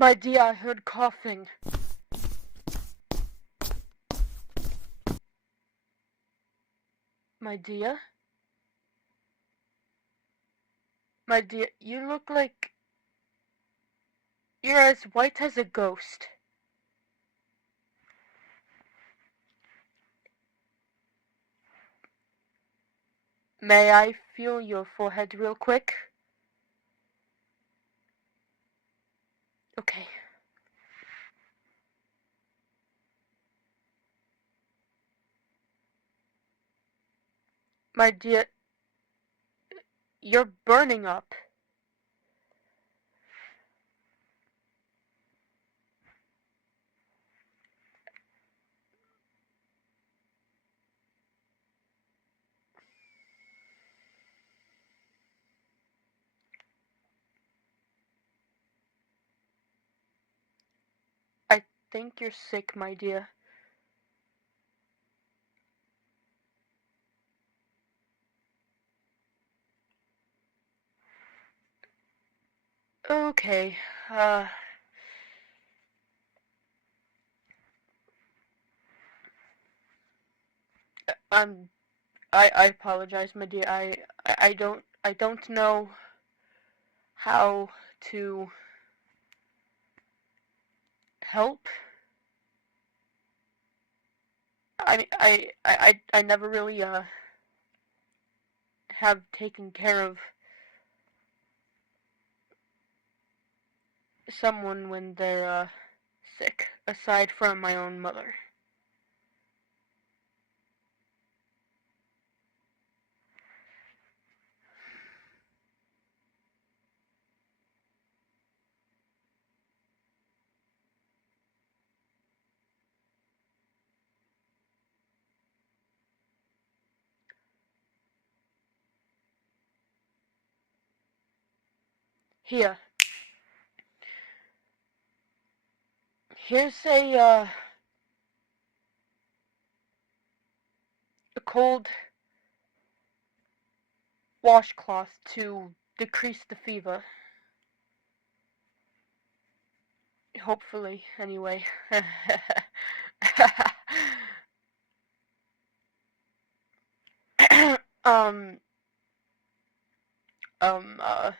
My dear, I heard coughing. My dear? My dear, you look like you're as white as a ghost. May I feel your forehead real quick? Okay. My dear, you're burning up. I think you're sick, my dear. Okay, um, I apologize, my dear. I don't know how to help. I never really, have taken care of someone when they're, sick, aside from my own mother. Here, here's a cold washcloth to decrease the fever. Hopefully, anyway. um, um, uh,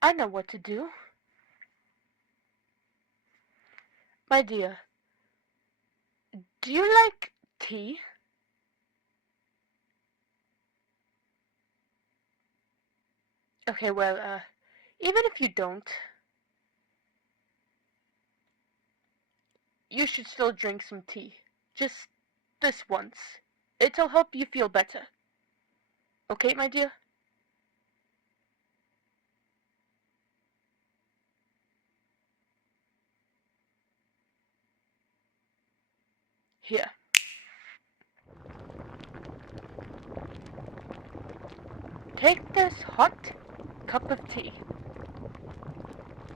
I know what to do. My dear, do you like tea? Okay, well, even if you don't, you should still drink some tea. Just this once. It'll help you feel better. Okay, my dear? Here. Take this hot cup of tea.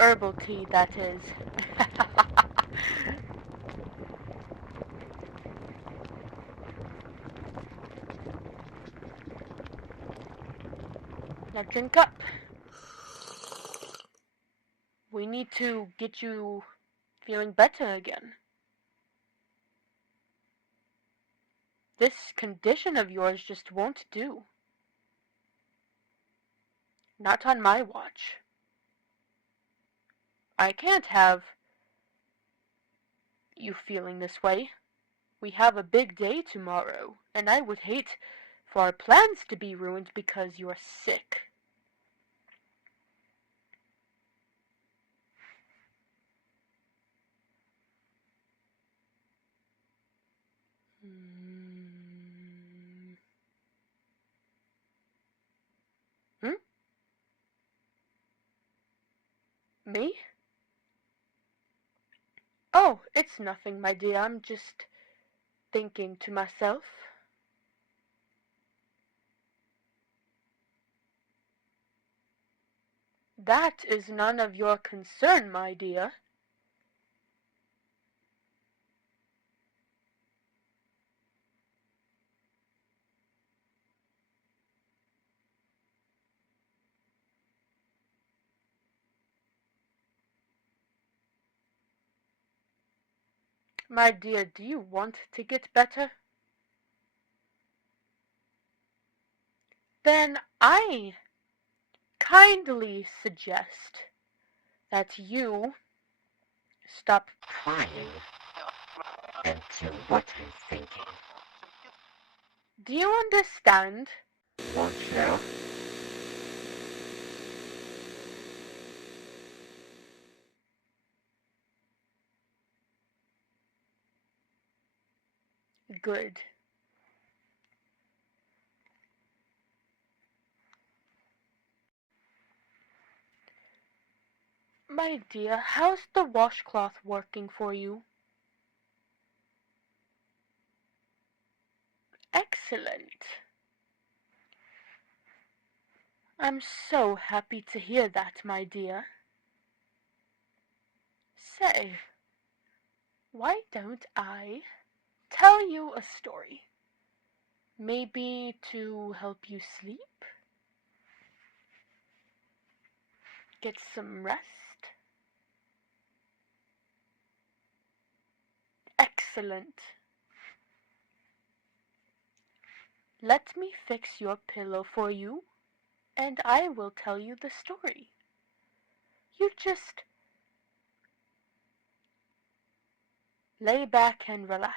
Herbal tea, that is. Now drink up. We need to get you feeling better again. This condition of yours just won't do. Not on my watch. I can't have you feeling this way. We have a big day tomorrow, and I would hate for our plans to be ruined because you're sick. Hmm? Me? Oh, it's nothing, my dear. I'm just thinking to myself. That is none of your concern, my dear. My dear, do you want to get better? Then I kindly suggest that you stop prying into what I'm thinking. Do you understand? Won't you? Good. My dear, how's the washcloth working for you? Excellent. I'm so happy to hear that, my dear. Say, why don't I tell you a story? Maybe to help you sleep? Get some rest? Excellent. Let me fix your pillow for you, and I will tell you the story. You just lay back and relax.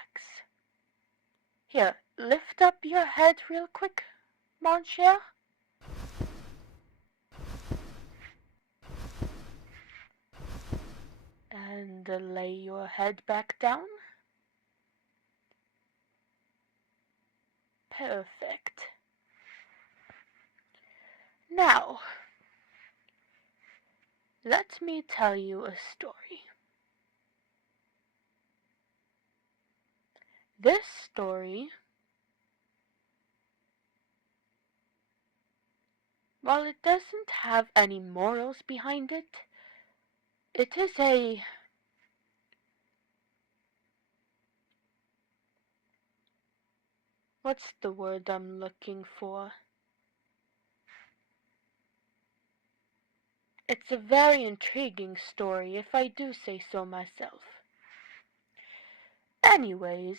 Here, lift up your head real quick, mon cher. And lay your head back down. Perfect. Now, let me tell you a story. This story, while it doesn't have any morals behind it, it is what's the word I'm looking for? It's a very intriguing story, if I do say so myself. Anyways,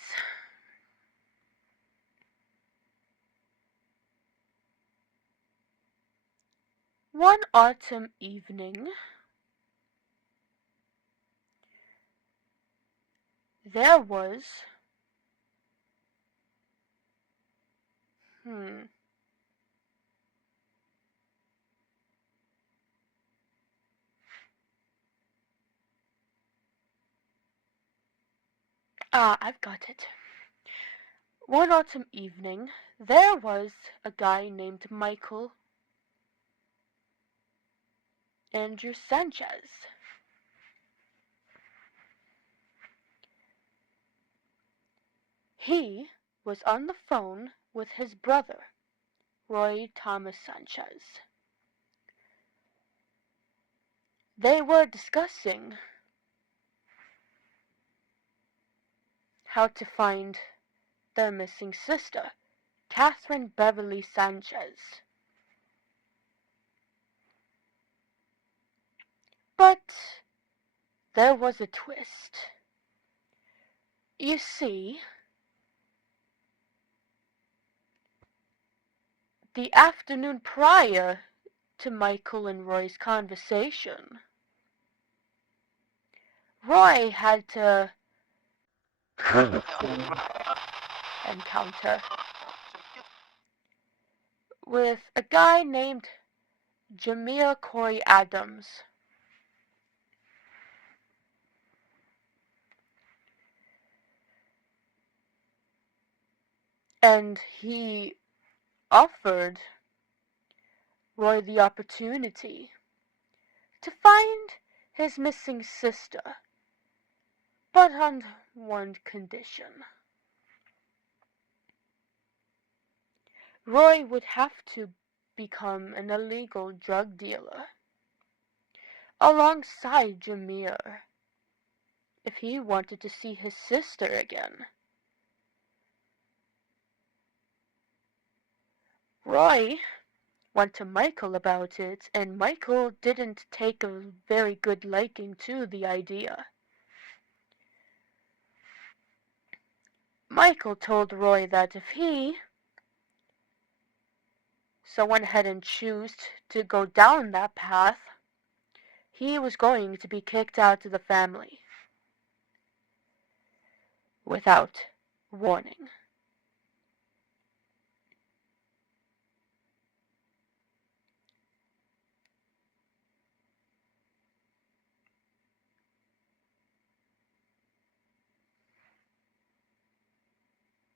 one autumn evening, there was, I've got it. One autumn evening, there was a guy named Michael Andrew Sanchez. He was on the phone with his brother, Roy Thomas Sanchez. They were discussing how to find their missing sister, Catherine Beverly Sanchez. But there was a twist. You see, the afternoon prior to Michael and Roy's conversation, Roy had to encounter with a guy named Jameer Corey Adams. And he offered Roy the opportunity to find his missing sister, but on one condition. Roy would have to become an illegal drug dealer alongside Jameer if he wanted to see his sister again. Roy went to Michael about it, and Michael didn't take a very good liking to the idea. Michael told Roy that if he went ahead and chose to go down that path, he was going to be kicked out of the family without warning.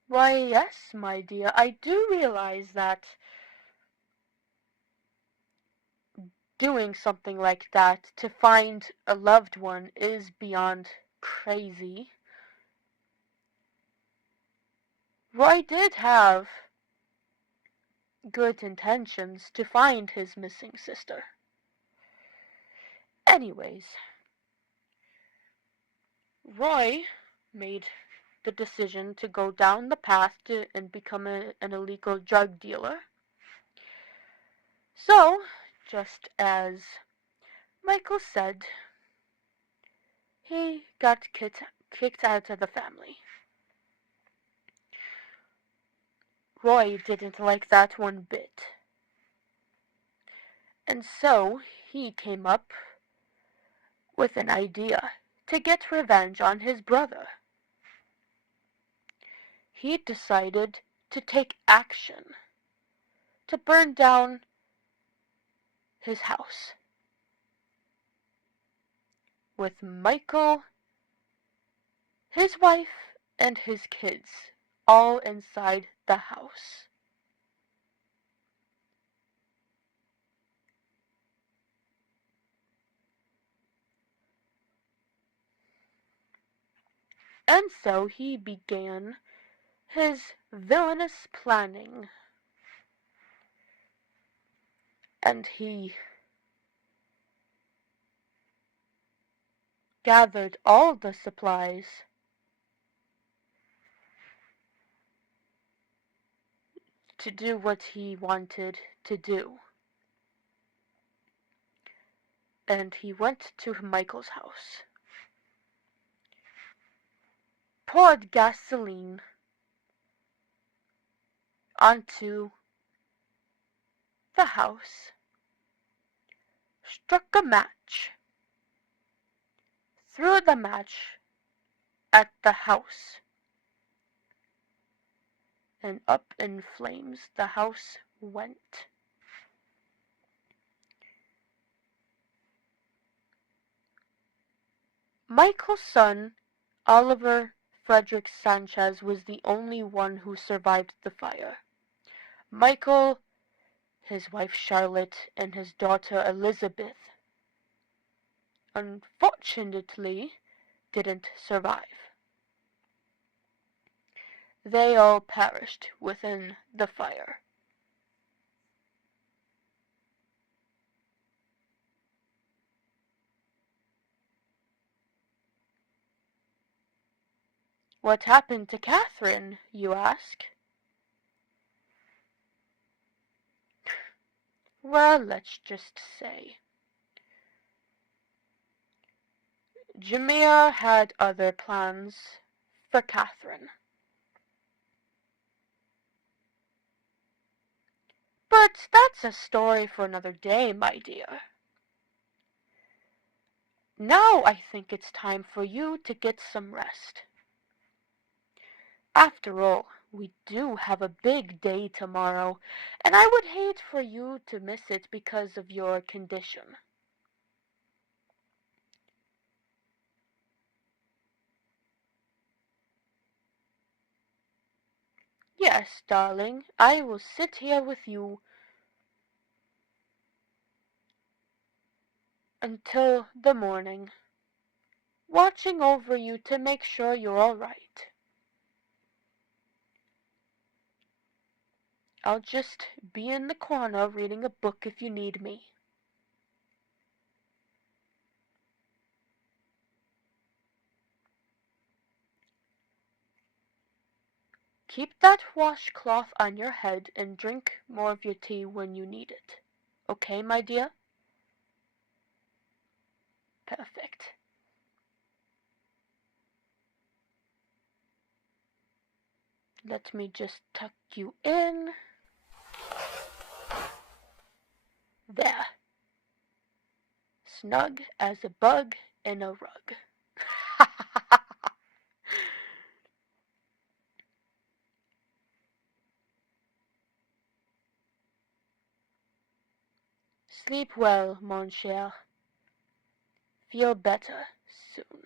Why, yes, my dear, I do realize that doing something like that to find a loved one is beyond crazy. Roy did have good intentions to find his missing sister. Anyways, Roy made the decision to go down the path and become an illegal drug dealer. So, just as Michael said, he got kicked out of the family. Roy didn't like that one bit. And so he came up with an idea to get revenge on his brother. He decided to take action, to burn down his house, with Michael, his wife, and his kids all inside the house. And so he began his villainous planning, and he gathered all the supplies to do what he wanted to do. And he went to Michael's house, poured gasoline onto the house, struck a match, threw the match at the house, and up in flames the house went. Michael's son, Oliver Frederick Sanchez, was the only one who survived the fire. Michael, his wife Charlotte, and his daughter Elizabeth, unfortunately, didn't survive. They all perished within the fire. What happened to Catherine, you ask? Well, let's just say Jameer had other plans for Catherine. But that's a story for another day, my dear. Now I think it's time for you to get some rest. After all, we do have a big day tomorrow, and I would hate for you to miss it because of your condition. Yes, darling, I will sit here with you until the morning, watching over you to make sure you're all right. I'll just be in the corner reading a book if you need me. Keep that washcloth on your head and drink more of your tea when you need it. Okay, my dear? Perfect. Let me just tuck you in. There. Snug as a bug in a rug. Sleep well, mon cher. Feel better soon.